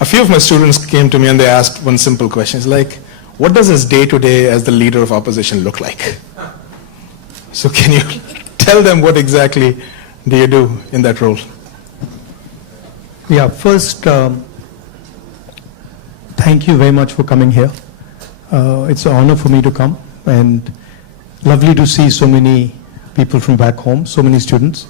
a few of my students came to me and they asked one simple question. It's like, what does his day-to-day as the leader of opposition look like? So can you tell them what exactly do you do in that role? Yeah, first, thank you very much for coming here. It's an honor for me to come, and lovely to see so many people from back home, so many students.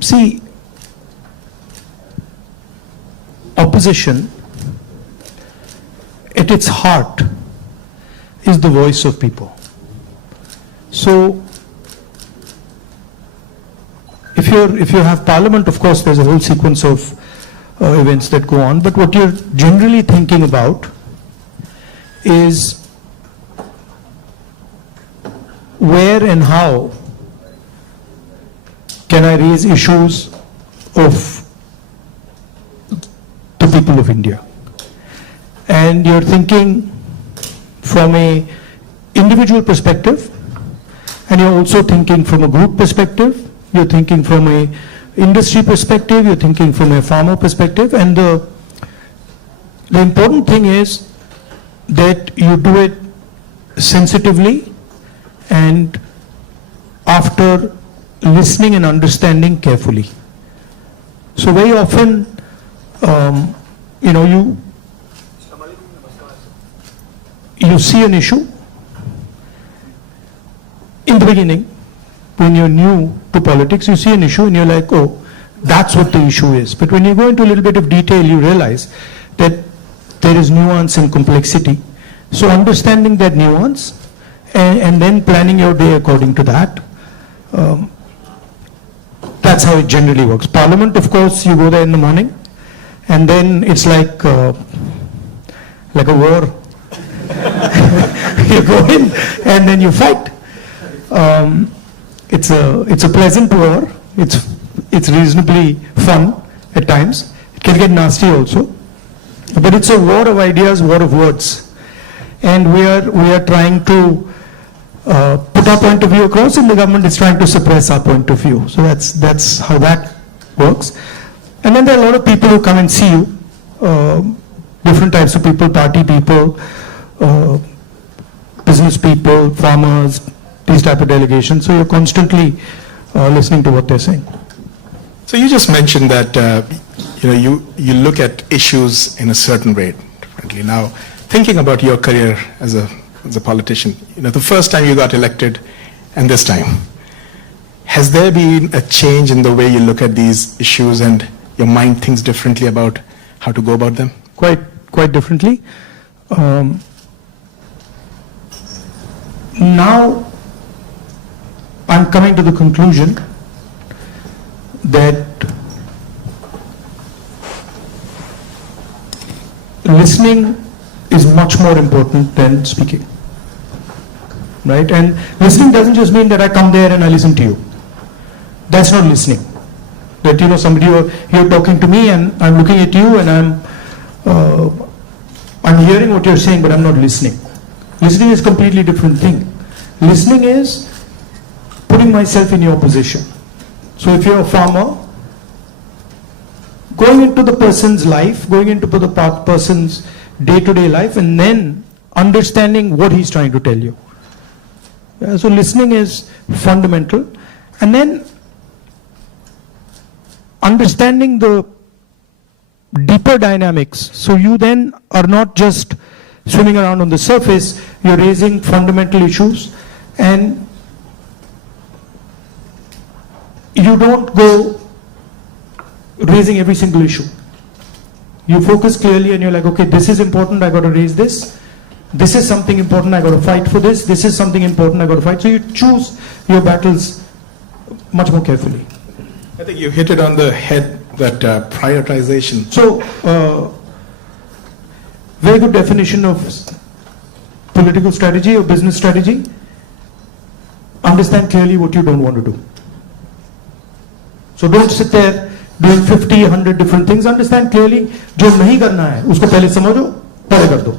See, opposition, at its heart, is the voice of people. So, if you have parliament, of course, there's a whole sequence of events that go on, but what you're generally thinking about is where and how can I raise issues of the people of India. And you're thinking from a individual perspective, and you're also thinking from a group perspective, you're thinking from a industry perspective, you're thinking from a farmer perspective, and the important thing is that you do it sensitively and after listening and understanding carefully. So very often, you see an issue in the beginning. When you're new to politics, you see an issue and you're like, oh, that's what the issue is. But when you go into a little bit of detail, you realize that there is nuance and complexity. So understanding that nuance and then planning your day according to that, that's how it generally works. Parliament, of course, you go there in the morning and then it's like a war. You go in and then you fight. It's a pleasant war. It's reasonably fun at times. It can get nasty also, but it's a war of ideas, war of words, and we are trying to put our point of view across, and the government is trying to suppress our point of view. So that's how that works. And then there are a lot of people who come and see you, different types of people, party people, business people, farmers, these type of delegations. So you're constantly listening to what they're saying. So you just mentioned that you look at issues in a certain way differently. Now, thinking about your career as a politician, the first time you got elected and this time, has there been a change in the way you look at these issues and your mind thinks differently about how to go about them? Quite differently. Now, I'm coming to the conclusion that listening is much more important than speaking, right? And listening doesn't just mean that I come there and I listen to you. That's not listening. That somebody you're talking to me and I'm looking at you and I'm hearing what you're saying, but I'm not listening. Listening is a completely different thing. Listening is putting myself in your position. So if you're a farmer, going into the person's life, going into the person's day-to-day life, and then understanding what he's trying to tell you. So listening is fundamental. And then understanding the deeper dynamics. So you then are not just swimming around on the surface, you're raising fundamental issues, and you don't go raising every single issue. You focus clearly and you're like, okay, this is important, I got to raise this. This is something important, I got to fight for this. This is something important, I got to fight. So you choose your battles much more carefully. I think you hit it on the head, that prioritization. So, very good definition of political strategy or business strategy. Understand clearly what you don't want to do. So don't sit there doing 50, 100 different things. Understand clearly, जो नहीं करना है, उसको पहले समझो, पहले कर दो.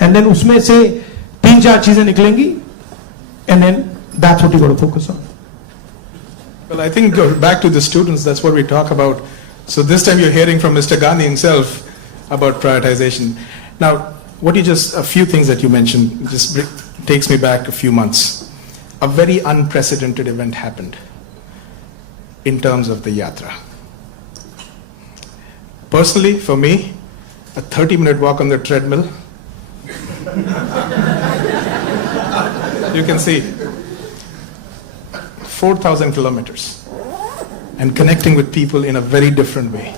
And then उसमें से 3-4 चीजें निकलेंगी, and then that's what you got to focus on. Well, I think back to the students, that's what we talk about. So this time you're hearing from Mr. Gandhi himself about prioritization. Now, a few things that you mentioned just takes me back a few months. A very unprecedented event happened in terms of the Yatra. Personally, for me, a 30-minute walk on the treadmill, you can see 4,000 kilometers and connecting with people in a very different way.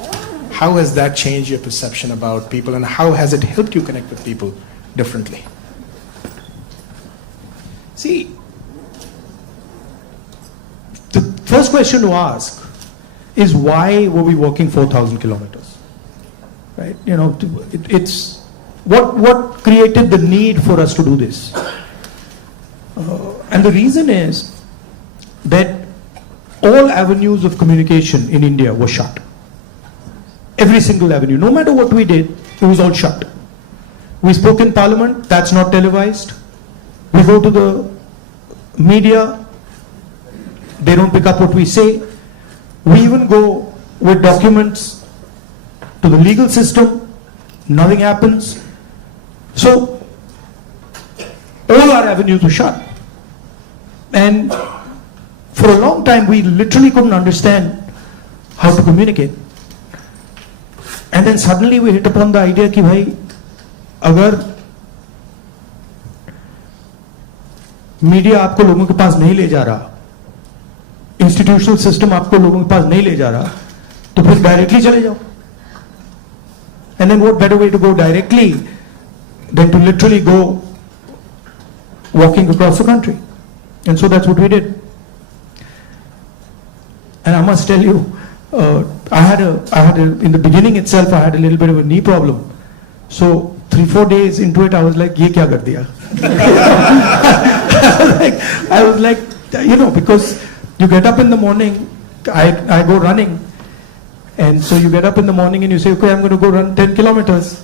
How has that changed your perception about people, and how has it helped you connect with people differently? See, the first question to ask is, why were we walking 4,000 kilometers? Right? You know, it's what created the need for us to do this? And the reason is that all avenues of communication in India were shut. Every single avenue, no matter what we did, it was all shut. We spoke in Parliament, that's not televised. We go to the media, they don't pick up what we say. We even go with documents to the legal system, nothing happens. So, all our avenues were shut. And for a long time, we literally couldn't understand how to communicate. And then suddenly we hit upon the idea कि भाई अगर media आपको लोगों के पास नहीं ले जा रहा, इंस्टीट्यूशनल सिस्टम आपको लोगों के पास नहीं ले जा रहा, तो फिर डायरेक्टली चले जाओ. And then what better way to go directly than to literally go walking across the country? And so that's what we did. And I must tell you, in the beginning itself, I had a little bit of a knee problem. So 3-4 days into it, I was like, "Ye kya kar diya?" I was like, you know, because you get up in the morning, I go running, and so you get up in the morning and you say, "Okay, I'm going to go run 10 kilometers,"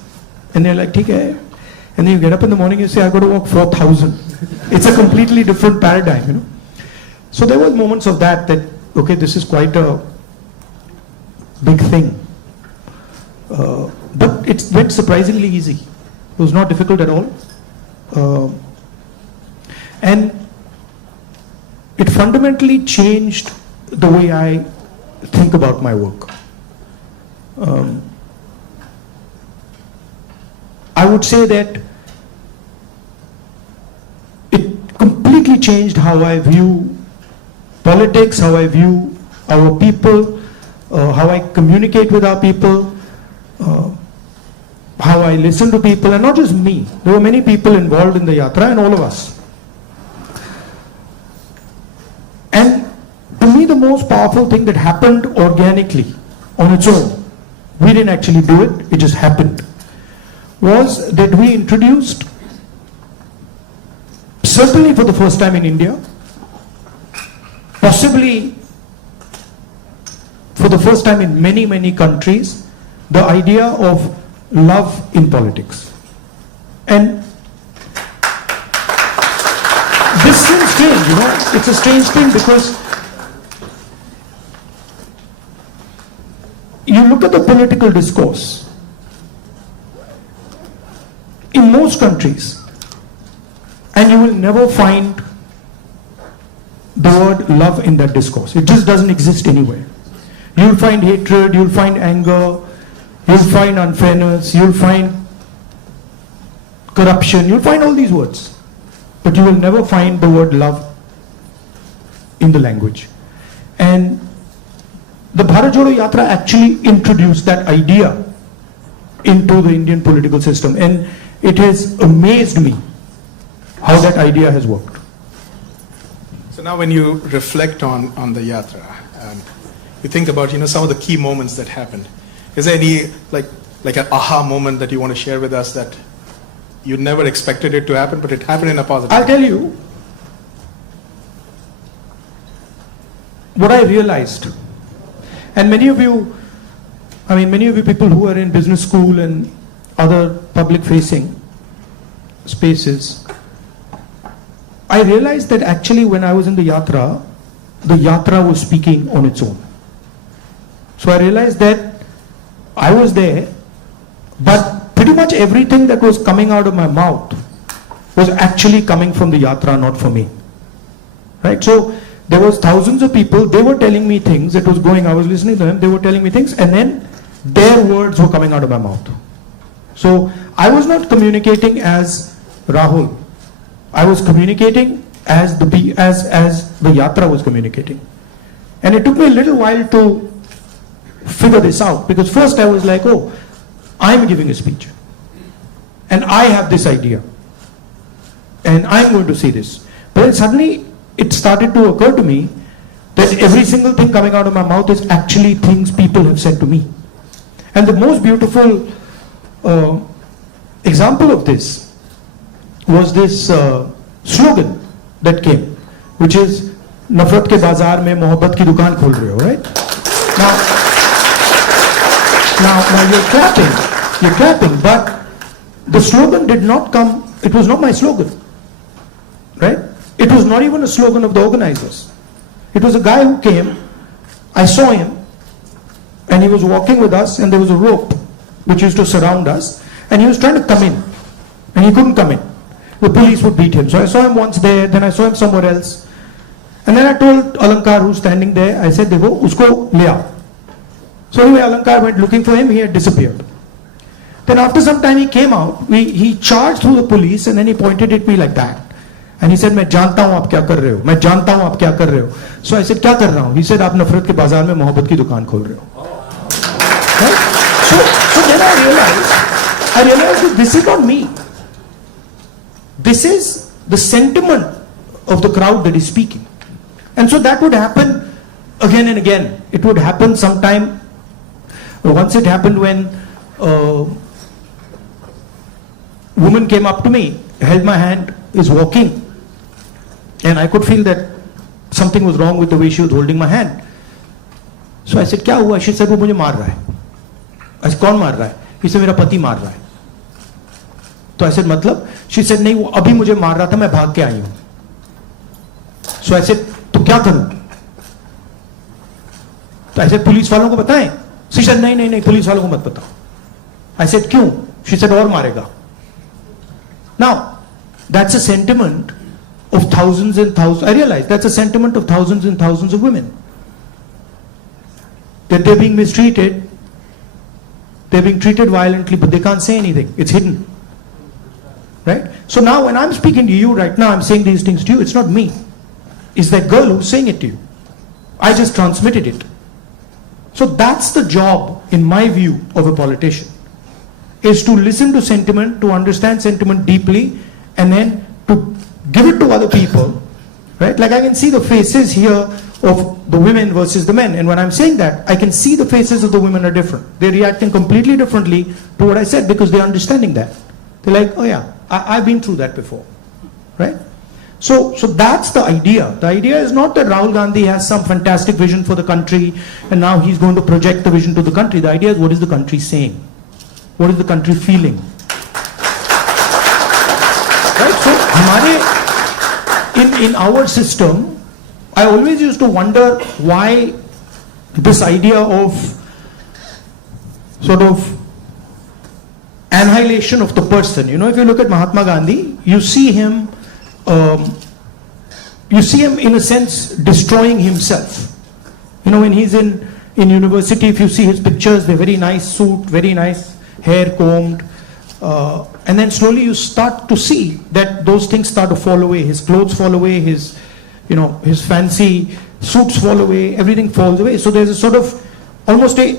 and they're like, "ठीक है," and then you get up in the morning and you say, "I got to walk 4,000." It's a completely different paradigm, you know. So there were moments of that, okay, this is quite a big thing. But it went surprisingly easy. It was not difficult at all. And it fundamentally changed the way I think about my work. I would say that it completely changed how I view politics, how I view our people, how I communicate with our people, how I listen to people, and not just me. There were many people involved in the yatra, and all of us. And to me, the most powerful thing that happened organically, on its own, we didn't actually do it, it just happened, was that we introduced, certainly for the first time in India, possibly for the first time in many, many countries, the idea of love in politics. And this seems strange, you know, it's a strange thing, because you look at the political discourse in most countries, and you will never find the word love in that discourse. It just doesn't exist anywhere. You'll find hatred, you'll find anger, you'll find unfairness, you'll find corruption, you'll find all these words. But you will never find the word love in the language. And the Bharat Jodo Yatra actually introduced that idea into the Indian political system. And it has amazed me how that idea has worked. So now when you reflect on the yatra, you think about, you know, some of the key moments that happened. Is there any like an aha moment that you want to share with us that you never expected it to happen, but it happened in a positive way? I'll tell you what I realized. And many of you people who are in business school and other public facing spaces, I realized that actually when I was in the yatra, the yatra was speaking on its own. So I realized that I was there, but pretty much everything that was coming out of my mouth was actually coming from the yatra, not for me. Right? So there was thousands of people, they were telling me things that was going, I was listening to them, they were telling me things, and then their words were coming out of my mouth. So I was not communicating as Rahul. I was communicating as the yatra was communicating. And it took me a little while to figure this out, because first I was like, oh, I'm giving a speech and I have this idea and I'm going to say this. But then suddenly it started to occur to me that every single thing coming out of my mouth is actually things people have said to me. And the most beautiful example of this was this slogan that came, which is नफरत के बाजार में मोहब्बत की दुकान खोल रहे हो, right? Now you're clapping, but the slogan did not come, it was not my slogan, right? It was not even a slogan of the organizers. It was a guy who came, I saw him, and he was walking with us, and there was a rope which used to surround us, and he was trying to come in, and he couldn't come in. The police would beat him. So I saw him once there, then I saw him somewhere else. And then I told Alankar, who's standing there, I said, Dekho, usko le aao. So anyway, Alankar went looking for him, he had disappeared. Then after some time he came out, he charged through the police, and then he pointed at me like that. And he said, मैं जानता हूँ आप क्या कर रहे हो, मैं जानता हूँ आप क्या कर रहे हो. So I said, क्या कर रहा हूँ? He said, आप नफरत के बाजार में मोहब्बत की दुकान खोल रहे हो. Right? So then I realized that this is not me. This is the sentiment of the crowd that is speaking. And so that would happen again and again. It would happen sometime. Once it happened when a woman came up to me, held my hand, is walking, and I could feel that something was wrong with the way she was holding my hand. So I said, क्या हुआ? She said, वो मुझे मार रहा है. I said, कौन मार रहा है? He said, मेरा पति मार रहा है. तो I said, मतलब? She said, नहीं, वो अभी मुझे मार रहा था, मैं भाग के आई हूं. So I said, तो क्या करूं? तो I said, पुलिस वालों को बताएं? She said, नहीं, पुलिस वालों को मत बताओ. I said, क्यों? She said, और मारेगा. Now, that's a sentiment of thousands and thousands. I realize that's a sentiment of thousands and thousands of women. That they're being mistreated, they're being treated violently, but they can't say anything. It's hidden. Right? So now when I'm speaking to you right now, I'm saying these things to you, it's not me. It's that girl who's saying it to you. I just transmitted it. So that's the job, in my view, of a politician, is to listen to sentiment, to understand sentiment deeply, and then to give it to other people, right? Like I can see the faces here of the women versus the men, and when I'm saying that, I can see the faces of the women are different. They're reacting completely differently to what I said because they're understanding that. They're like, oh yeah, I've been through that before, right? So that's the idea. The idea is not that Rahul Gandhi has some fantastic vision for the country and now he's going to project the vision to the country. The idea is, what is the country saying? What is the country feeling? Right? So, in our system, I always used to wonder why this idea of sort of annihilation of the person. You know, if you look at Mahatma Gandhi, you see him in a sense destroying himself. You know, when he's in university, if you see his pictures, they're very nice suit, very nice hair combed, and then slowly you start to see that those things start to fall away. His clothes fall away, his fancy suits fall away, everything falls away. So there's a sort of almost a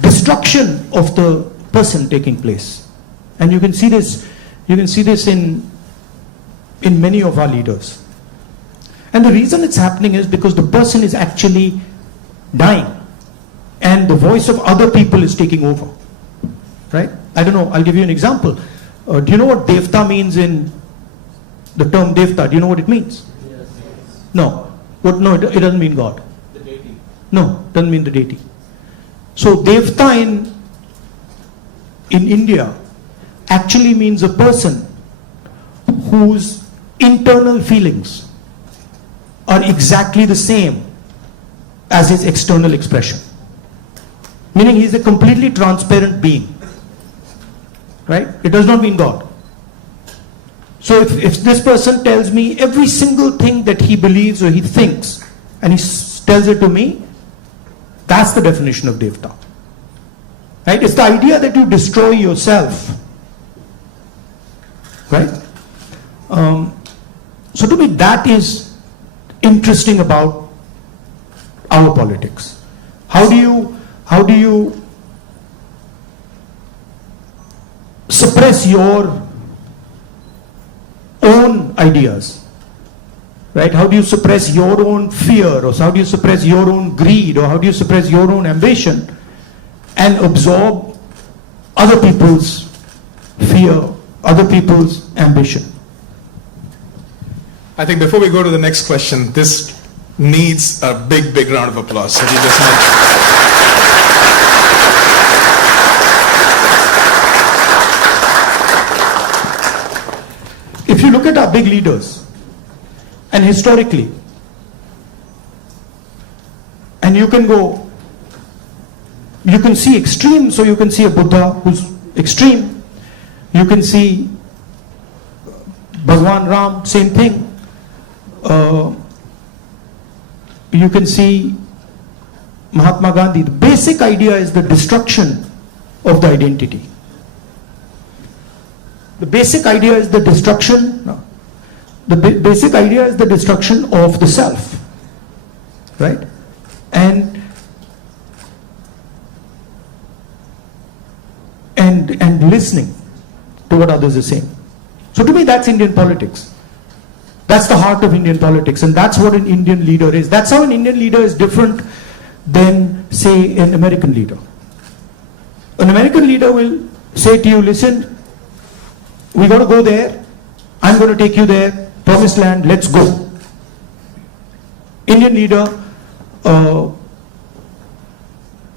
destruction of the person taking place, and you can see this in many of our leaders. And the reason it's happening is because the person is actually dying and the voice of other people is taking over, right? I don't know, I'll give you an example. Do you know what devta means in the term devta? Do you know what it means? Yes. No. No, it doesn't mean God. The deity. No, it doesn't mean the deity. So devta in India actually means a person whose internal feelings are exactly the same as his external expression. Meaning he is a completely transparent being. Right? It does not mean God. So if this person tells me every single thing that he believes or he thinks, and he tells it to me, that's the definition of Devta. Right? It's the idea that you destroy yourself. Right? So to me that is interesting about our politics. How do you suppress your own ideas, right? How do you suppress your own fear, or how do you suppress your own greed, or how do you suppress your own ambition and absorb other people's fear, other people's ambition? I think before we go to the next question, this needs a big round of applause. So you just If you look at our big leaders, and historically, and you can see extreme, so you can see a Buddha who's extreme, you can see Bhagwan Ram, same thing, you can see Mahatma Gandhi. The basic idea is the destruction of the identity. The basic idea is the destruction, basic idea is the destruction of the self, right? And listening to what others are saying. So to me, that's Indian politics. That's the heart of Indian politics, and that's what an Indian leader is. That's how an Indian leader is different than, say, an American leader. An American leader will say to you, listen, we got to go there, I'm going to take you there, promised land, let's go. Indian leader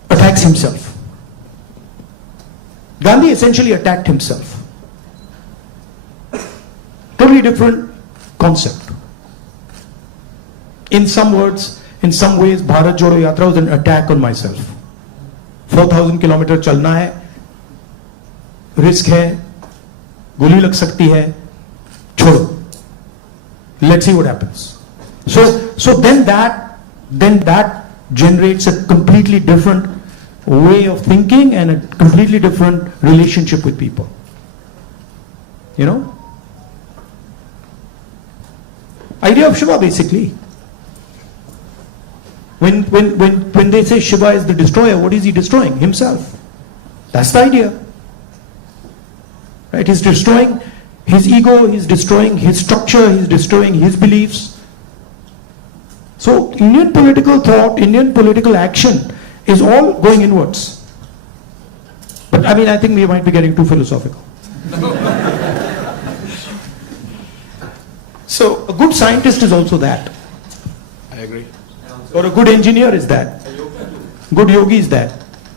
attacks himself. Gandhi essentially attacked himself. Totally different concept. In some words, in some ways, Bharat Jodo Yatra was an attack on myself. 4,000 kilometers chalna hai, risk hai, guli lag sakti hai, chodo. Let's see what happens. So then that generates a completely different way of thinking and a completely different relationship with people. You know? Idea of Shiva, basically. When they say Shiva is the destroyer, what is he destroying? Himself. That's the idea. Right? He's destroying his ego, he's destroying his structure, he's destroying his beliefs. So Indian political thought, Indian political action is all going inwards. But I mean, I think we might be getting too philosophical. So a good scientist is also that. I agree. Or a good engineer is that. Good yogi is that.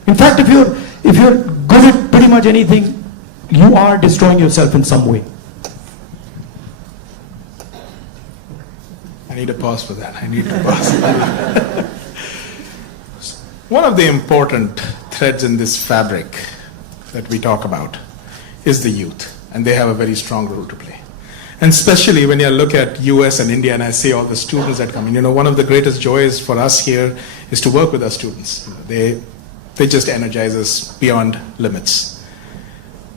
In fact, if you're good at pretty much anything, you are destroying yourself in some way. I need a pause for that. I need to pause. One of the important threads in this fabric that we talk about is the youth, and they have a very strong role to play. And especially when you look at US and India, and I see all the students that come in, one of the greatest joys for us here is to work with our students. They just energize us beyond limits.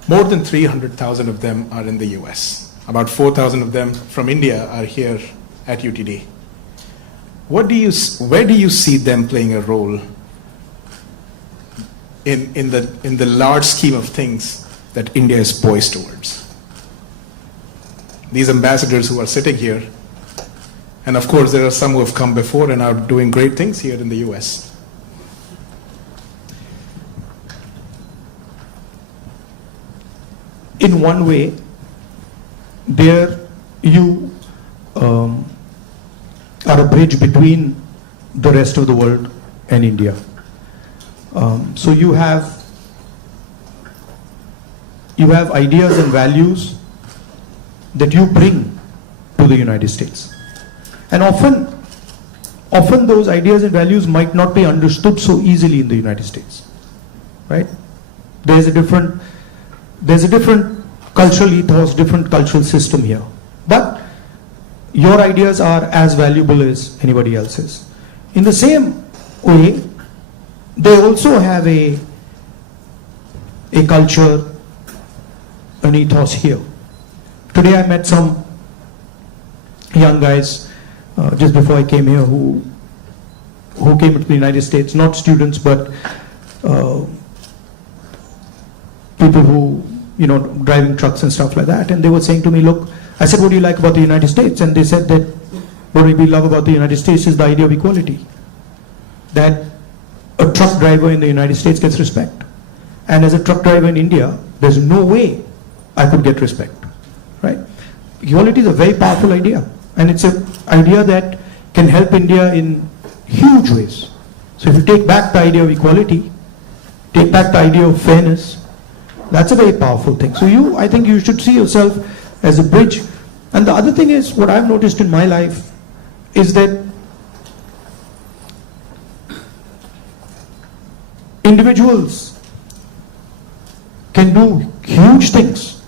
More than 300,000 of them are in the US. About 4,000 of them from India are here at UTD. Where do you see them playing a role in the large scheme of things that India is poised towards? These ambassadors who are sitting here, and of course there are some who have come before and are doing great things here in the US. In one way, you are a bridge between the rest of the world and India. So you have ideas and values that you bring to the United States. And often often those ideas and values might not be understood so easily in the United States, right? There's a different cultural ethos, different cultural system here. But your ideas are as valuable as anybody else's. In the same way, they also have a culture, an ethos here. Today I met some young guys just before I came here who came to the United States, not students but people who, driving trucks and stuff like that, and they were saying to me, look, I said, what do you like about the United States? And they said that what we love about the United States is the idea of equality. That a truck driver in the United States gets respect. And as a truck driver in India, there's no way I could get respect, right? Equality is a very powerful idea. And it's an idea that can help India in huge ways. So if you take back the idea of equality, take back the idea of fairness, that's a very powerful thing. So I think you should see yourself as a bridge. And the other thing is, what I've noticed in my life is that individuals can do huge things.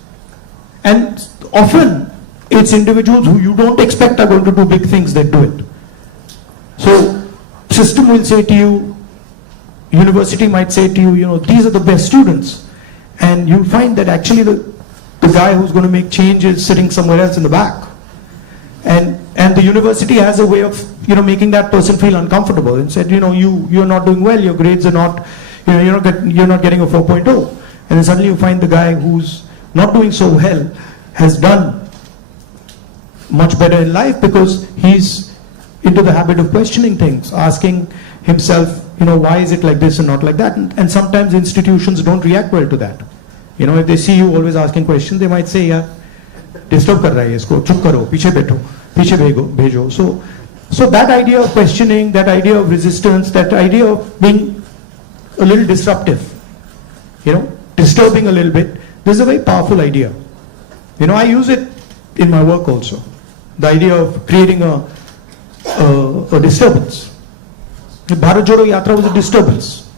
And often it's individuals who you don't expect are going to do big things that do it. So system will say to you, university might say to you, these are the best students. And you find that actually the guy who's going to make change is sitting somewhere else in the back. And the university has a way of, making that person feel uncomfortable and said, you're not doing well, your grades are not, you're not getting a 4.0. And then suddenly you find the guy who's not doing so well has done much better in life because he's into the habit of questioning things, asking himself, why is it like this and not like that? And sometimes institutions don't react well to that. If they see you always asking questions, they might say, yeah, disturb kar raha hai isko, chup karo, piche baitho, piche bhejo. So that idea of questioning, that idea of resistance, that idea of being a little disruptive, disturbing a little bit, this is a very powerful idea. I use it in my work also. The idea of creating a disturbance. The Bharat Jodo Yatra was a disturbance.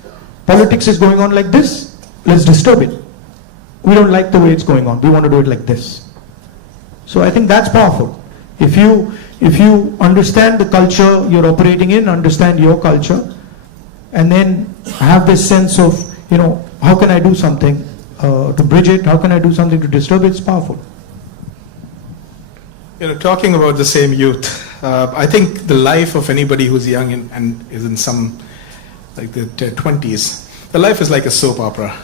Politics is going on like this, let's disturb it. We don't like the way it's going on, we want to do it like this. So I think that's powerful. If you understand the culture you're operating in, understand your culture, and then have this sense of, how can I do something to bridge it, how can I do something to disturb it, it's powerful. Talking about the same youth, I think the life of anybody who's young and is in some, like the 20s, the life is like a soap opera.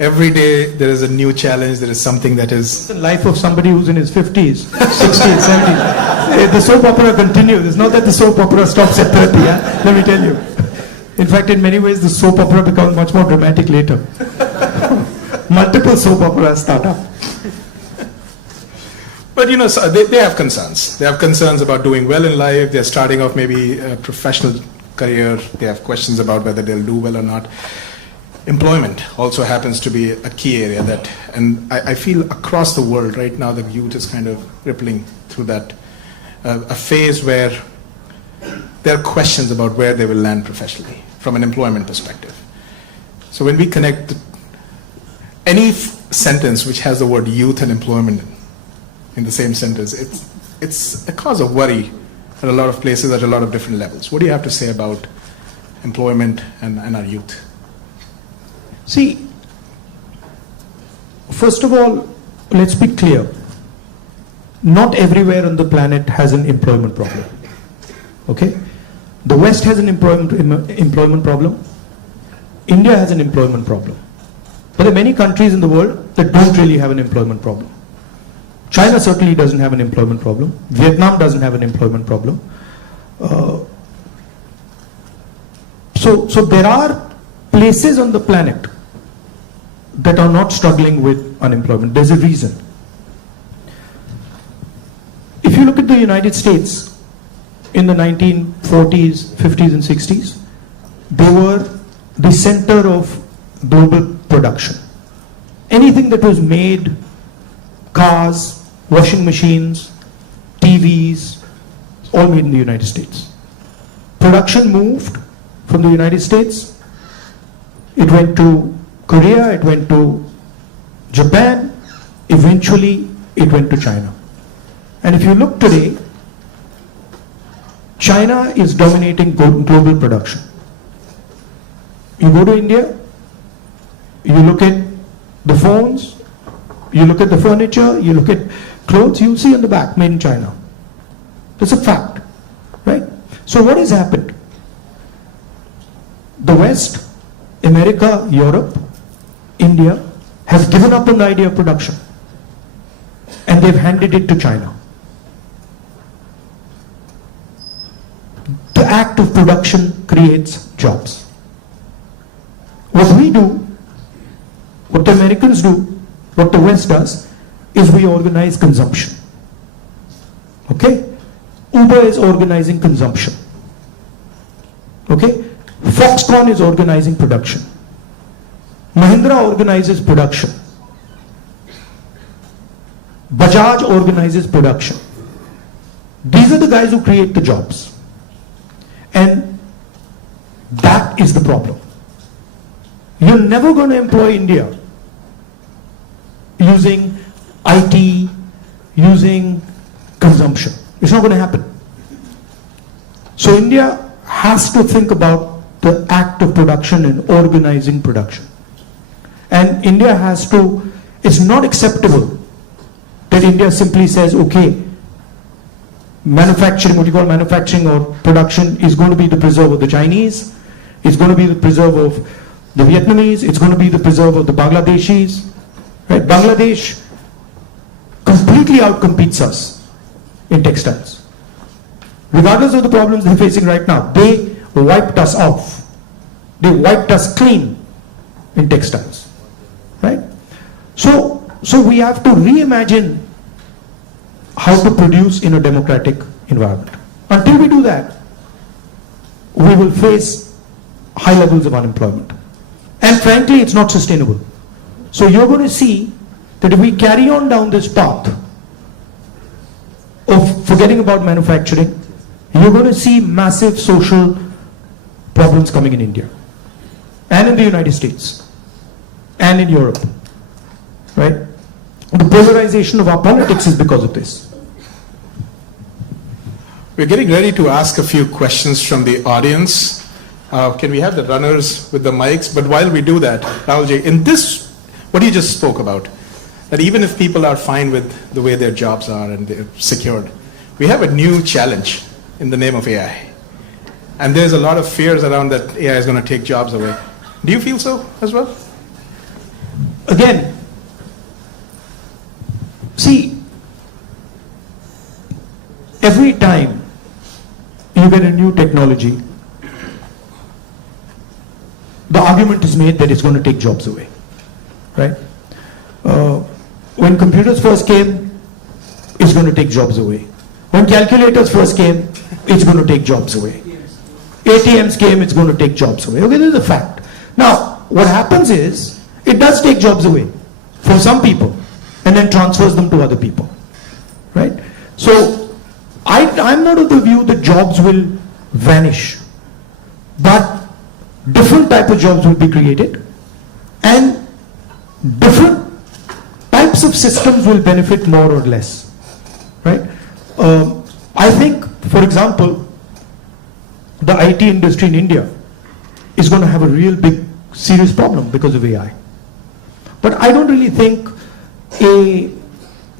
Every day there is a new challenge, there is something that is... The life of somebody who's in his 50s, 60s, 70s. The soap opera continues. It's not that the soap opera stops at 30, yeah? Let me tell you. In fact, in many ways, the soap opera becomes much more dramatic later. Multiple soap operas start up. But so they have concerns. They have concerns about doing well in life. They're starting off maybe a professional career. They have questions about whether they'll do well or not. Employment also happens to be a key area and I feel across the world right now the youth is kind of rippling through that, a phase where there are questions about where they will land professionally from an employment perspective. So when we connect any sentence which has the word youth and employment in the same sentence, it's a cause of worry at a lot of places at a lot of different levels. What do you have to say about employment and our youth? See, first of all, let's be clear. Not everywhere on the planet has an employment problem. Okay? The West has an employment problem. India has an employment problem. But there are many countries in the world that don't really have an employment problem. China certainly doesn't have an employment problem. Vietnam doesn't have an employment problem. So there are places on the planet that are not struggling with unemployment. There's a reason. If you look at the United States in the 1940s, 50s and 60s, they were the center of global production. Anything that was made, cars, washing machines, TVs, all made in the United States. Production moved from the United States, it went to Korea, it went to Japan, eventually it went to China. And if you look today, China is dominating global production. You go to India, you look at the phones, you look at the furniture, you look at clothes, you'll see on the back, made in China. That's a fact, right? So what has happened? The West, America, Europe, India, has given up on the idea of production. And they've handed it to China. The act of production creates jobs. What we do, what the Americans do, what the West does, is we organize consumption. Okay? Uber is organizing consumption. Okay? Foxconn is organizing production. Mahindra organizes production. Bajaj organizes production. These are the guys who create the jobs. And that is the problem. You're never going to employ India using IT, using consumption. It's not going to happen. So India has to think about the act of production and organizing production. And India has to, it's not acceptable that India simply says, okay, manufacturing, what you call manufacturing or production is going to be the preserve of the Chinese, it's going to be the preserve of the Vietnamese, it's going to be the preserve of the Bangladeshis. Right? Bangladesh completely outcompetes us in textiles. Regardless of the problems they're facing right now, they wiped us off. They wiped us clean in textiles. Right? So we have to reimagine how to produce in a democratic environment. Until we do that, we will face high levels of unemployment. And frankly, it's not sustainable. So you're going to see that if we carry on down this path of forgetting about manufacturing, you're going to see massive social problems coming in India and in the United States and in Europe, right? The polarization of our politics is because of this. We're getting ready to ask a few questions from the audience. Can we have the runners with the mics? But while we do that, Rahulji, in this, what you just spoke about, that even if people are fine with the way their jobs are and they're secured, we have a new challenge in the name of AI. And there's a lot of fears around that AI is going to take jobs away. Do you feel so as well? Again, see, every time you get a new technology, the argument is made that it's going to take jobs away, right? When computers first came, it's going to take jobs away. When calculators first came, it's going to take jobs away. ATMs came, it's going to take jobs away. Okay, this is a fact. Now, what happens is, it does take jobs away from some people and then transfers them to other people, right? So, I'm not of the view that jobs will vanish, but different type of jobs will be created and different types of systems will benefit more or less, right? I think, for example, the IT industry in India is going to have a real big serious problem because of AI. But I don't really think a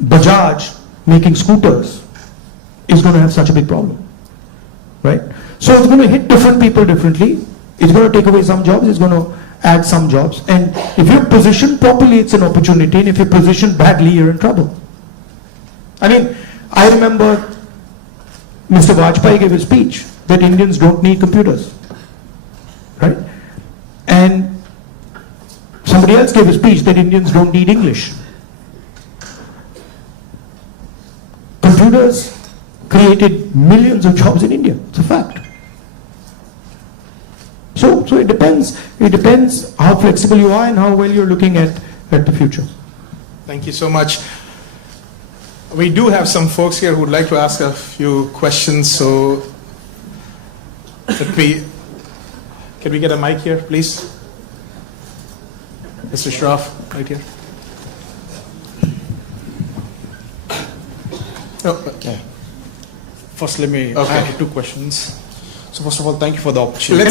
Bajaj making scooters is going to have such a big problem, right? So it's going to hit different people differently. It's going to take away some jobs, it's going to add some jobs. And if you're positioned properly, it's an opportunity. And if you're positioned badly, you're in trouble. I mean, I remember Mr. Vajpayee gave a speech that Indians don't need computers, right? And somebody else gave a speech that Indians don't need English. Computers created millions of jobs in India. It's a fact. So it depends. It depends how flexible you are and how well you're looking at the future. Thank you so much. We do have some folks here who would like to ask a few questions. So Can we get a mic here, please? Mr. Shroff, right here. Oh, Okay. First, let me Okay. add two questions. So first of all, thank you for the opportunity.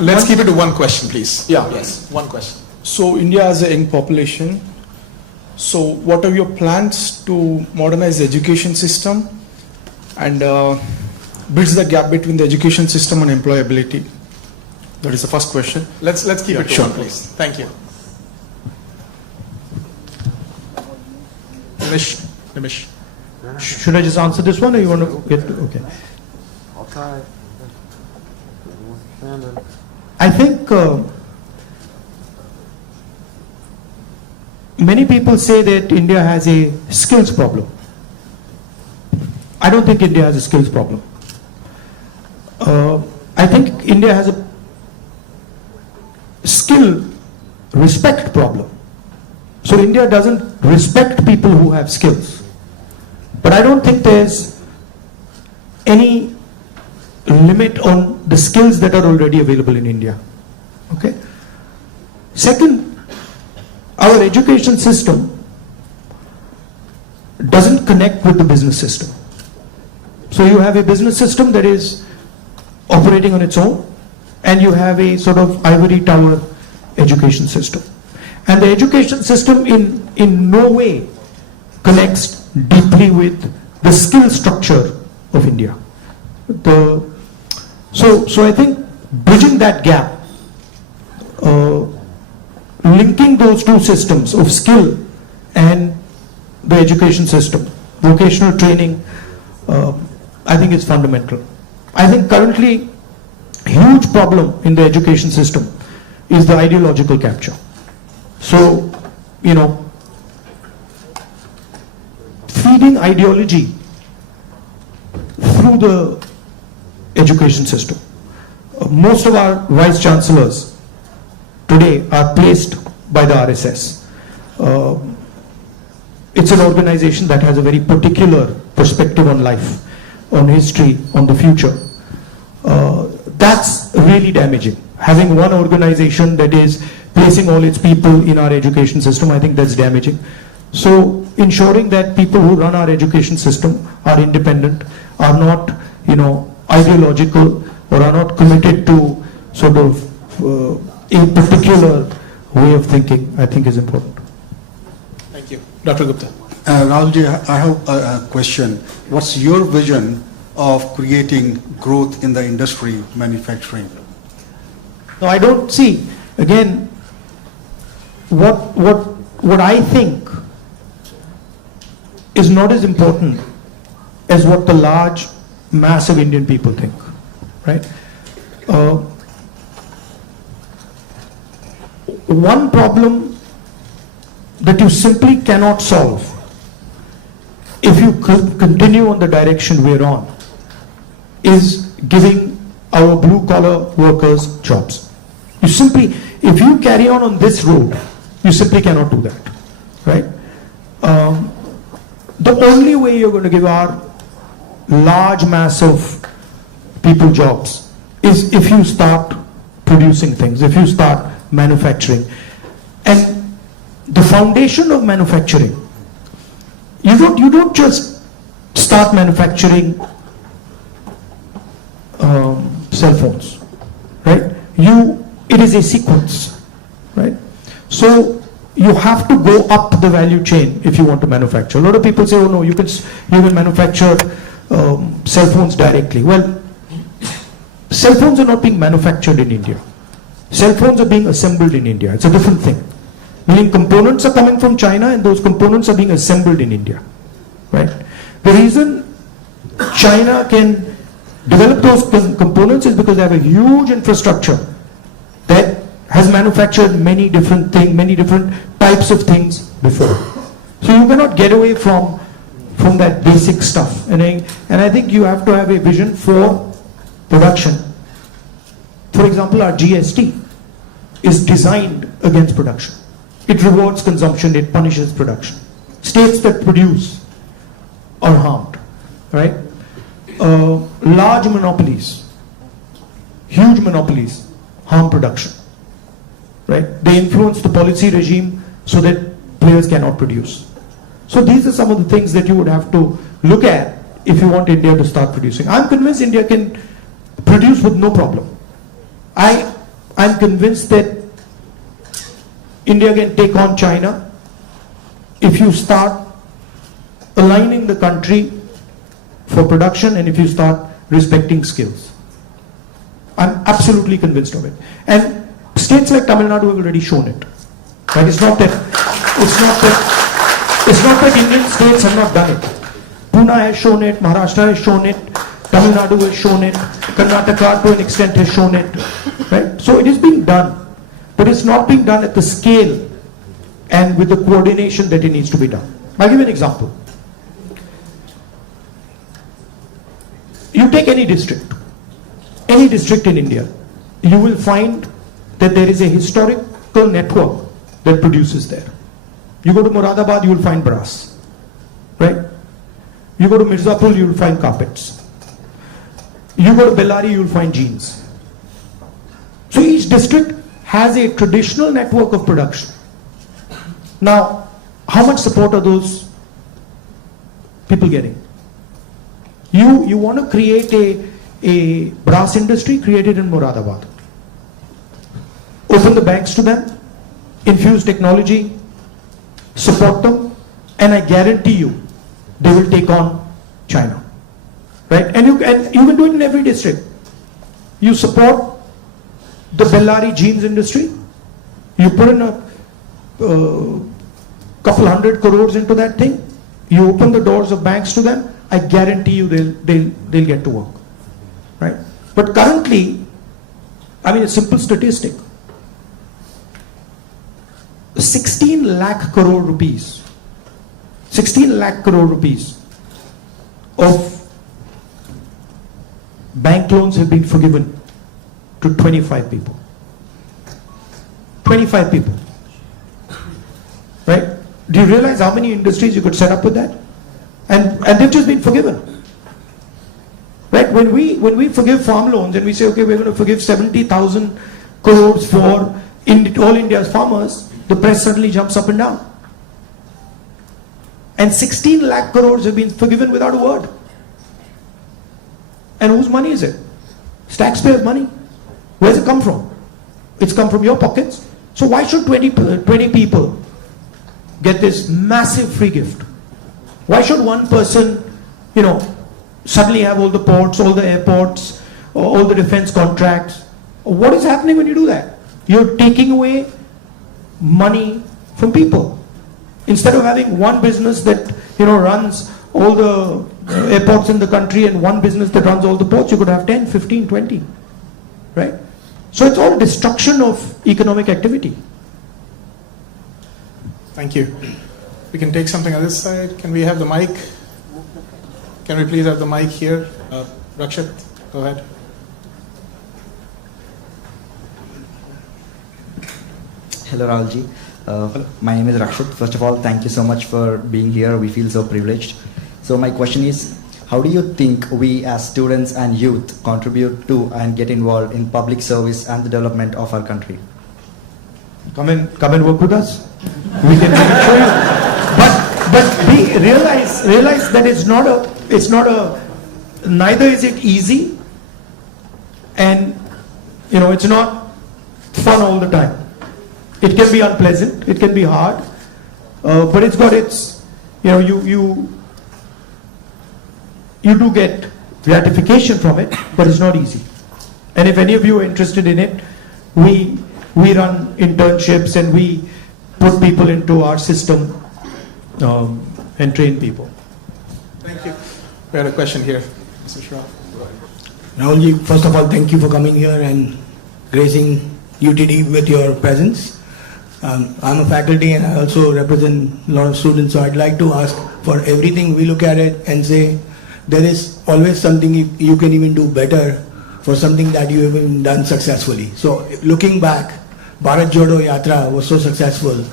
Let's keep it to one question, please. Yeah. Yes, one question. So India has a young population. So what are your plans to modernize the education system and bridge the gap between the education system and employability? That is the first question. Let's keep Yeah, it to sure. one, please. Thank you. Nimish. Should I just answer this one, or you want to get to, okay? I'll try. I think many people say that India has a skills problem. I don't think India has a skills problem. I think India has a skill respect problem. So India doesn't respect people who have skills. But I don't think there's any limit on the skills that are already available in India. Okay? Second, our education system doesn't connect with the business system. So you have a business system that is operating on its own, and you have a sort of ivory tower education system. And the education system in no way connects deeply with the skill structure of India. So I think bridging that gap, linking those two systems of skill and the education system, vocational training, I think is fundamental. I think currently huge problem in the education system is the ideological capture. So, you know, feeding ideology through the education system. Most of our vice chancellors today are placed by the RSS. It's an organization that has a very particular perspective on life, on history, on the future. That's really damaging. Having one organization that is placing all its people in our education system, I think that's damaging. So ensuring that people who run our education system are independent, are not, you know, ideological, or are not committed to sort of a particular way of thinking, I think is important. Thank you. Dr. Gupta. Rahulji, I have a question. What's your vision of creating growth in the industry, manufacturing? No, I don't see. Again, what I think is not as important as what the large mass of Indian people think, right? One problem that you simply cannot solve if you continue on the direction we're on is giving our blue collar workers jobs. You simply, if you carry on this road, you simply cannot do that, right? The only way you're going to give our large mass of people jobs is if you start producing things, if you start manufacturing. And the foundation of manufacturing, you don't just start manufacturing cell phones, right? It is a sequence, right? So you have to go up the value chain if you want to manufacture. A lot of people say, oh no, you can manufacture cell phones directly. Well, cell phones are not being manufactured in India. Cell phones are being assembled in India. It's a different thing. Meaning components are coming from China and those components are being assembled in India, right? The reason China can develop those components is because they have a huge infrastructure that has manufactured many different things, many different types of things before. So you cannot get away from that basic stuff. And I think you have to have a vision for production. For example, our GST is designed against production. It rewards consumption, it punishes production. States that produce are harmed, right? Large monopolies huge monopolies harm production, right? They influence the policy regime so that players cannot produce. So these are some of the things that you would have to look at if you want India to start producing. I'm convinced India can produce with no problem. I'm convinced that India can take on China if you start aligning the country for production and if you start respecting skills. I'm absolutely convinced of it. And states like Tamil Nadu have already shown it. Right? It's not that Indian states have not done it. Pune has shown it, Maharashtra has shown it, Tamil Nadu has shown it, Karnataka to an extent has shown it. Right? So it is being done, but it's not being done at the scale and with the coordination that it needs to be done. I'll give you an example. You take any district in India, you will find that there is a historical network that produces there. You go to Moradabad, you will find brass, right? You go to Mirzapur, you will find carpets. You go to Bellary, you will find jeans. So each district has a traditional network of production. Now, how much support are those people getting? You want to create a brass industry, create it in Moradabad. Open the banks to them, infuse technology, support them, and I guarantee you, they will take on China. Right? And you can do it in every district. You support the Bellary jeans industry, you put in a couple 100 crores into that thing, you open the doors of banks to them, I guarantee you they'll get to work. Right? But currently, I mean a simple statistic, 16 lakh crore rupees of bank loans have been forgiven to 25 people. 25 people. Right? Do you realize how many industries you could set up with that? And they've just been forgiven. Right? When we forgive farm loans and we say, okay, we're going to forgive 70,000 crores for all India's farmers, the press suddenly jumps up and down. And 16 lakh crores have been forgiven without a word. And whose money is it? It's taxpayers' money. Where's it come from? It's come from your pockets. So why should 20 people get this massive free gift? Why should one person, suddenly have all the ports, all the airports, all the defense contracts? What is happening when you do that? You're taking away money from people. Instead of having one business that runs all the airports in the country and one business that runs all the ports, you could have 10, 15, 20. Right? So it's all destruction of economic activity. Thank you. We can take something on this side. Can we have the mic? Can we please have the mic here? Rakshat, go ahead. Hello, Rahulji. My name is Rakshat. First of all, thank you so much for being here. We feel so privileged. So my question is, how do you think we as students and youth contribute to and get involved in public service and the development of our country? Come and work with us. We can show you. But realize that neither is it easy, and it's not fun all the time. It can be unpleasant, it can be hard, but it's got its, you do get gratification from it, but it's not easy. And if any of you are interested in it, we run internships and we put people into our system and train people. Thank you. We had a question here. Mr. Shroff. Rahulji, first of all, thank you for coming here and gracing UTD with your presence. I'm a faculty and I also represent a lot of students, so I'd like to ask, for everything we look at it and say there is always something you can even do better for something that you haven't done successfully. So looking back, Bharat Jodo Yatra was so successful.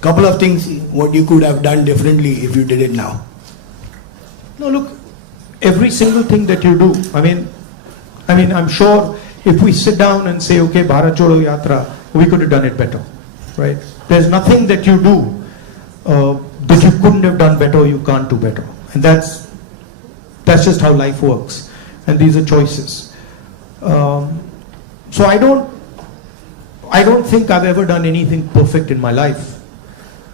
Couple of things what you could have done differently if you did it now. No, look, every single thing that you do, I mean, I'm sure if we sit down and say, okay, Bharat Jodo Yatra, we could have done it better, right? There's nothing that you do that you couldn't have done better or you can't do better. And that's just how life works. And these are choices. So I don't think I've ever done anything perfect in my life.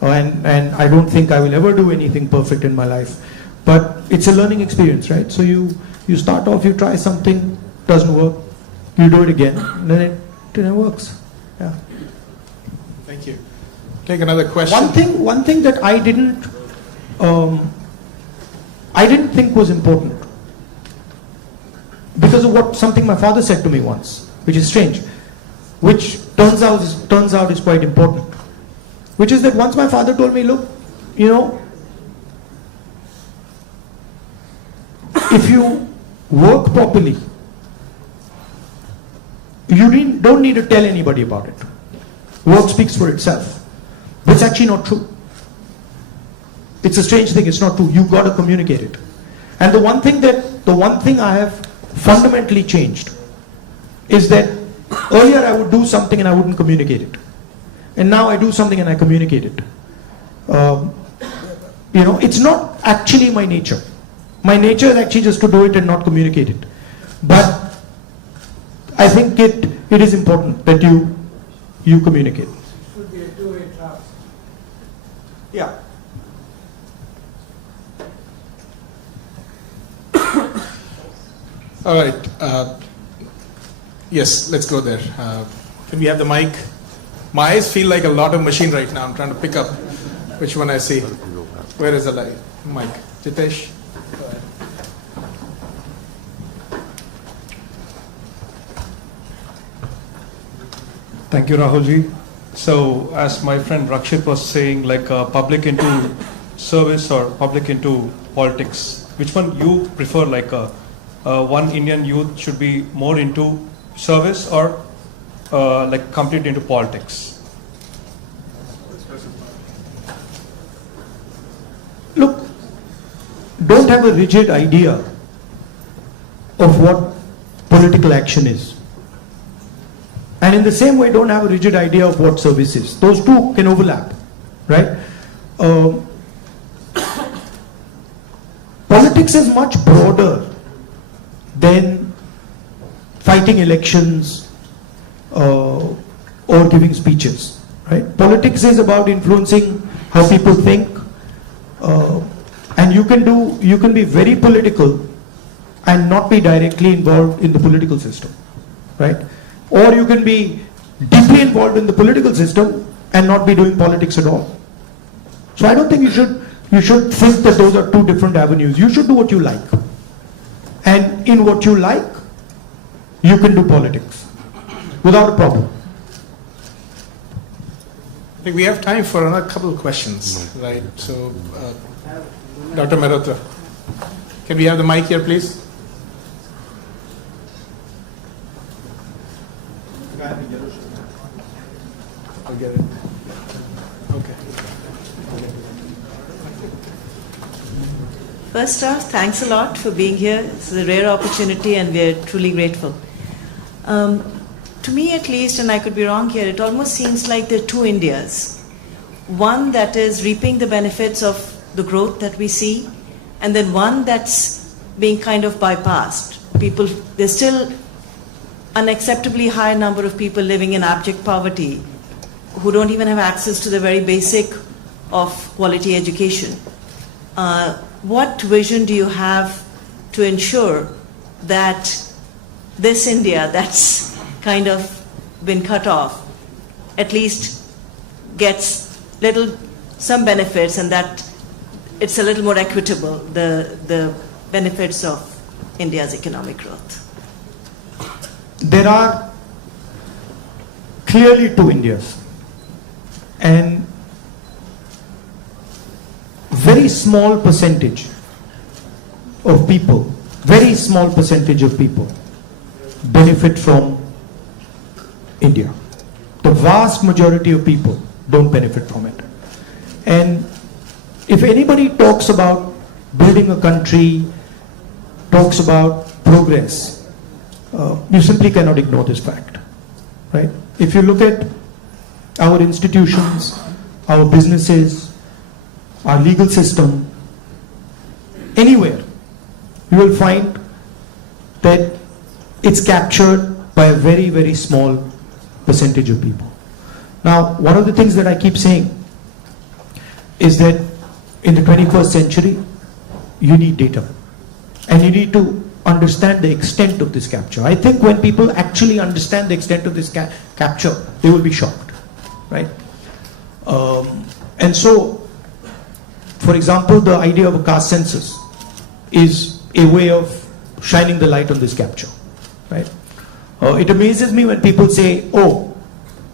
And I don't think I will ever do anything perfect in my life. But it's a learning experience, right? So you start off, you try something, doesn't work, you do it again, and then it works. Yeah. Thank you. Take another question. One thing that I didn't think was important, because of something my father said to me once, which is strange, which turns out is quite important, which is that once my father told me, look, you know, if you work properly, you don't need to tell anybody about it. Work speaks for itself. But it's actually not true. It's a strange thing, it's not true. You've got to communicate it. And the one thing I have fundamentally changed is that earlier I would do something and I wouldn't communicate it. And now I do something and I communicate it. It's not actually my nature. My nature is actually just to do it and not communicate it. But I think it is important that you communicate. Should be a two-way traffic. Yeah. All right. Yes, let's go there. Can we have the mic? My eyes feel like a lot of machine right now. I'm trying to pick up which one I see. Where is the mic? Jitesh? Go ahead. Thank you, Rahulji. So, as my friend Rakshit was saying, like public into service or public into politics, which one you prefer? Like one Indian youth should be more into service or like complete into politics? Look, don't have a rigid idea of what political action is. And in the same way, don't have a rigid idea of what service is. Those two can overlap, right? Politics is much broader than fighting elections or giving speeches, right? Politics is about influencing how people think, and you can be very political and not be directly involved in the political system, right? Or you can be deeply involved in the political system and not be doing politics at all. So I don't think you should think that those are two different avenues. You should do what you like. And in what you like, you can do politics without a problem. I think we have time for another couple of questions, right? So, Dr. Mehrotra, can we have the mic here, please? I'll get it. Okay. First off, thanks a lot for being here. It's a rare opportunity and we're truly grateful. To me at least, and I could be wrong here, it almost seems like there are two Indias. One that is reaping the benefits of the growth that we see, and then one that's being kind of bypassed. There's still unacceptably high number of people living in abject poverty who don't even have access to the very basic of quality education. What vision do you have to ensure that this India that's kind of been cut off at least gets some benefits, and that it's a little more equitable, the benefits of India's economic growth? There are clearly two Indias, and very small percentage of people benefit from India. The vast majority of people don't benefit from it. And if anybody talks about building a country, talks about progress, You simply cannot ignore this fact, right? If you look at our institutions, our businesses, our legal system, anywhere, you will find that it's captured by a very, very small percentage of people. Now, one of the things that I keep saying is that in the 21st century, you need data. And you need to understand the extent of this capture. I think when people actually understand the extent of this capture, they will be shocked, right? And so, for example, the idea of a caste census is a way of shining the light on this capture, right? It amazes me when people say, oh,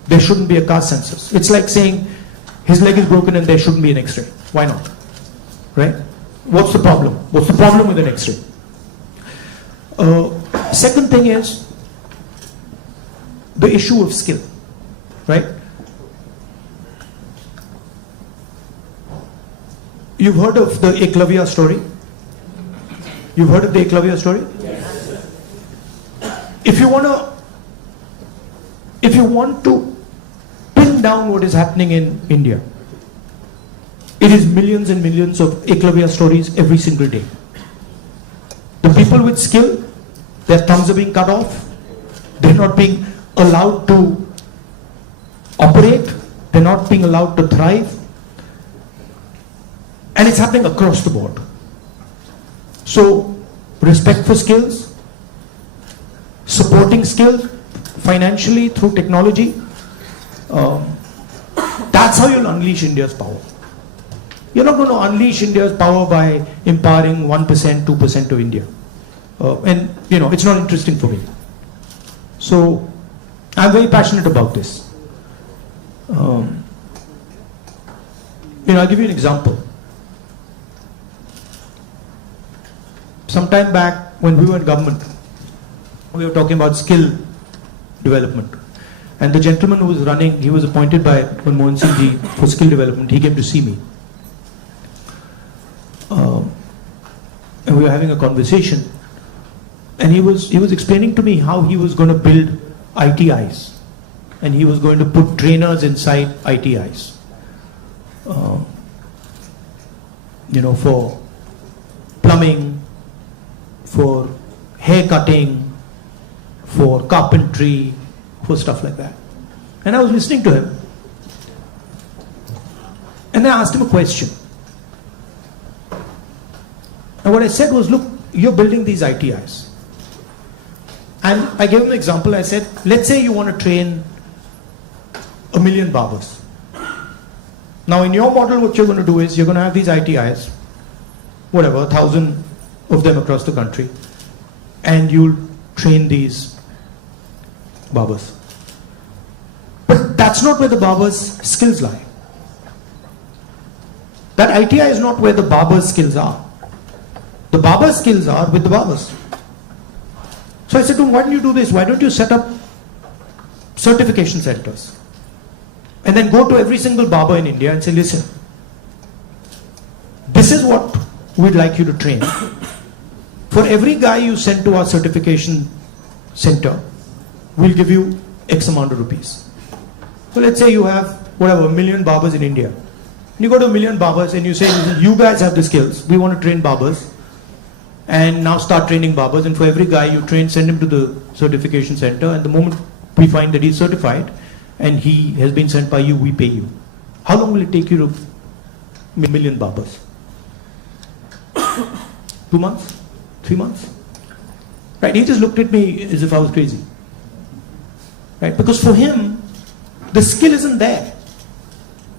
there shouldn't be a caste census. It's like saying his leg is broken and there shouldn't be an X-ray. Why not? Right? What's the problem? What's the problem with an X-ray? Second thing is the issue of skill, right? You've heard of the Eklavya story? You've heard of the Eklavya story? Yes. If you want to pin down what is happening in India, it is millions and millions of Eklavya stories every single day. The people with skill, their thumbs are being cut off. They're not being allowed to operate. They're not being allowed to thrive. And it's happening across the board. So, respect for skills, supporting skills financially through technology, that's how you'll unleash India's power. You're not going to unleash India's power by empowering 1%, 2% of India. And, it's not interesting for me. So, I'm very passionate about this. I'll give you an example. Sometime back, when we were in government, we were talking about skill development. And the gentleman who was running, he was appointed by Manmohan Singh ji for skill development. He came to see me. And we were having a conversation. And he was explaining to me how he was going to build ITIs. And he was going to put trainers inside ITIs. For plumbing, for hair cutting, for carpentry, for stuff like that. And I was listening to him. And I asked him a question. And what I said was, look, you're building these ITIs. And I gave him an example. I said, let's say you want to train 1 million barbers. Now in your model, what you're going to do is, you're going to have these ITIs, whatever, 1,000 of them across the country, and you'll train these barbers. But that's not where the barbers' skills lie. That ITI is not where the barbers' skills are. The barbers' skills are with the barbers. So I said to him, why don't you do this? Why don't you set up certification centers? And then go to every single barber in India and say, listen, this is what we'd like you to train. For every guy you send to our certification center, we'll give you X amount of rupees. So let's say you have, 1 million barbers in India. You go to 1 million barbers and you say, listen, you guys have the skills. We want to train barbers. And now start training barbers. And for every guy you train, send him to the certification center. And the moment we find that he's certified and he has been sent by you, we pay you. How long will it take you to 1 million barbers? 2 months? 3 months? Right? He just looked at me as if I was crazy. Right? Because for him, the skill isn't there.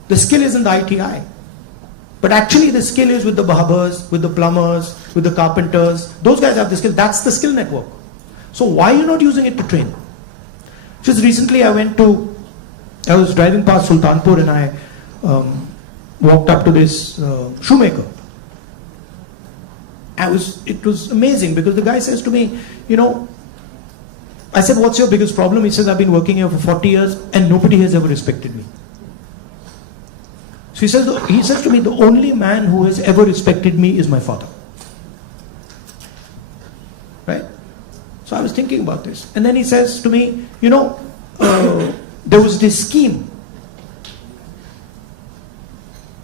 The skill isn't the ITI. But actually the skill is with the barbers, with the plumbers, with the carpenters. Those guys have the skill. That's the skill network. So why are you not using it to train? Just recently I was driving past Sultanpur and I walked up to this shoemaker. It was amazing because the guy says to me, I said, what's your biggest problem? He says, I've been working here for 40 years and nobody has ever respected me. So he says to me, the only man who has ever respected me is my father. Right? So I was thinking about this. And then he says to me, there was this scheme.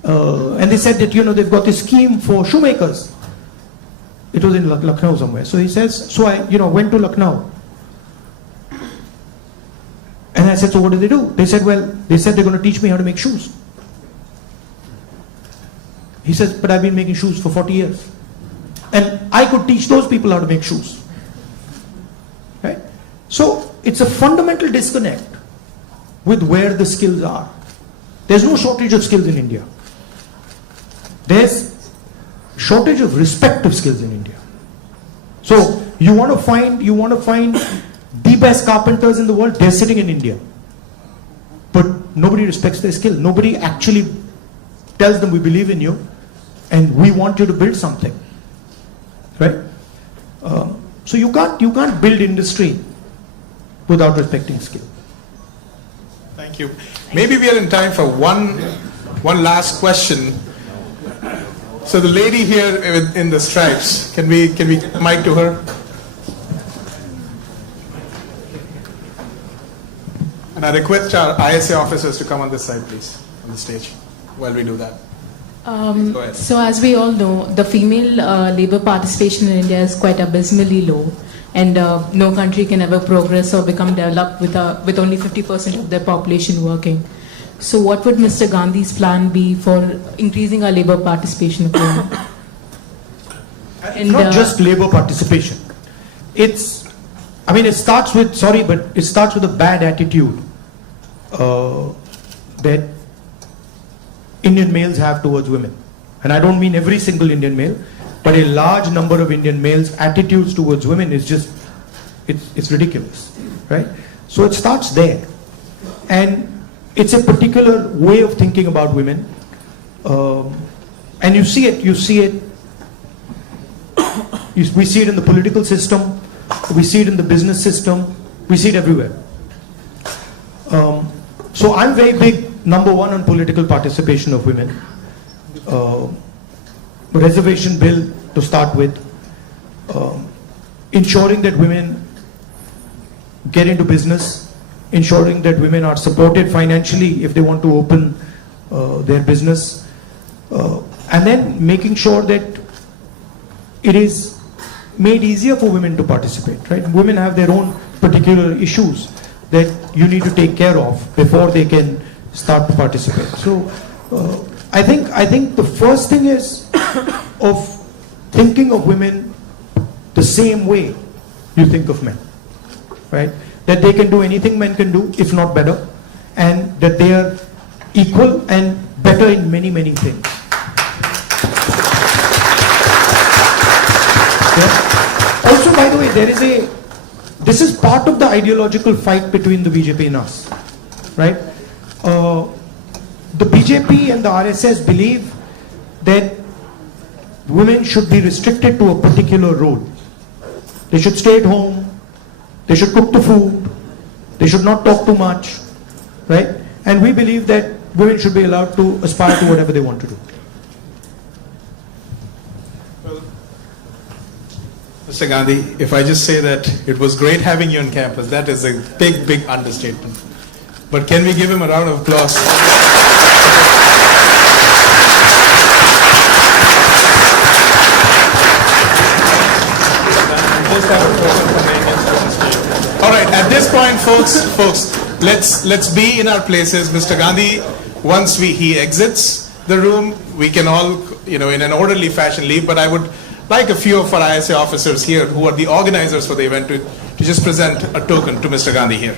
And they said that, they've got this scheme for shoemakers. It was in Lucknow somewhere. So he says, so I, went to Lucknow. And I said, so what did they do? They said, they're going to teach me how to make shoes. He says, but I've been making shoes for 40 years. And I could teach those people how to make shoes. Right? So it's a fundamental disconnect with where the skills are. There's no shortage of skills in India. There's shortage of respective skills in India. So you want to find the best carpenters in the world, they're sitting in India. But nobody respects their skill. Nobody actually tells them, we believe in you and we want you to build something. Right? So you can't build industry without respecting skill. Thank you. Maybe we are in time for one last question. So the lady here in the stripes, can we mic to her? And I request our ISA officers to come on this side, please, on the stage, while we do that. Go ahead. So as we all know, the female labor participation in India is quite abysmally low, and no country can ever progress or become developed with only 50% of their population working. So what would Mr. Gandhi's plan be for increasing our labor participation of women? It's not just labor participation. It starts with a bad attitude that Indian males have towards women. And I don't mean every single Indian male, but a large number of Indian males' attitudes towards women is just, it's ridiculous, right? So it starts there. And it's a particular way of thinking about women. And we see it in the political system, we see it in the business system, we see it everywhere. So I'm very big, number one, on political participation of women. Reservation bill to start with. Ensuring that women get into business. Ensuring that women are supported financially if they want to open their business. And then making sure that it is made easier for women to participate, right? Women have their own particular issues that you need to take care of before they can start to participate. So I think the first thing is of thinking of women the same way you think of men, right? That they can do anything men can do, if not better, and that they are equal and better in many, many things. Yeah. Also, by the way, this is part of the ideological fight between the BJP and us, right? The BJP and the RSS believe that women should be restricted to a particular role. They should stay at home, they should cook the food, they should not talk too much, right? And we believe that women should be allowed to aspire to whatever they want to do. Well, Mr. Gandhi, if I just say that it was great having you on campus, that is a big, big understatement. But can we give him a round of applause? All right, at this point, folks, let's be in our places. Mr. Gandhi, once he exits the room, we can all, in an orderly fashion leave, but I would like a few of our ISA officers here who are the organizers for the event to just present a token to Mr. Gandhi here.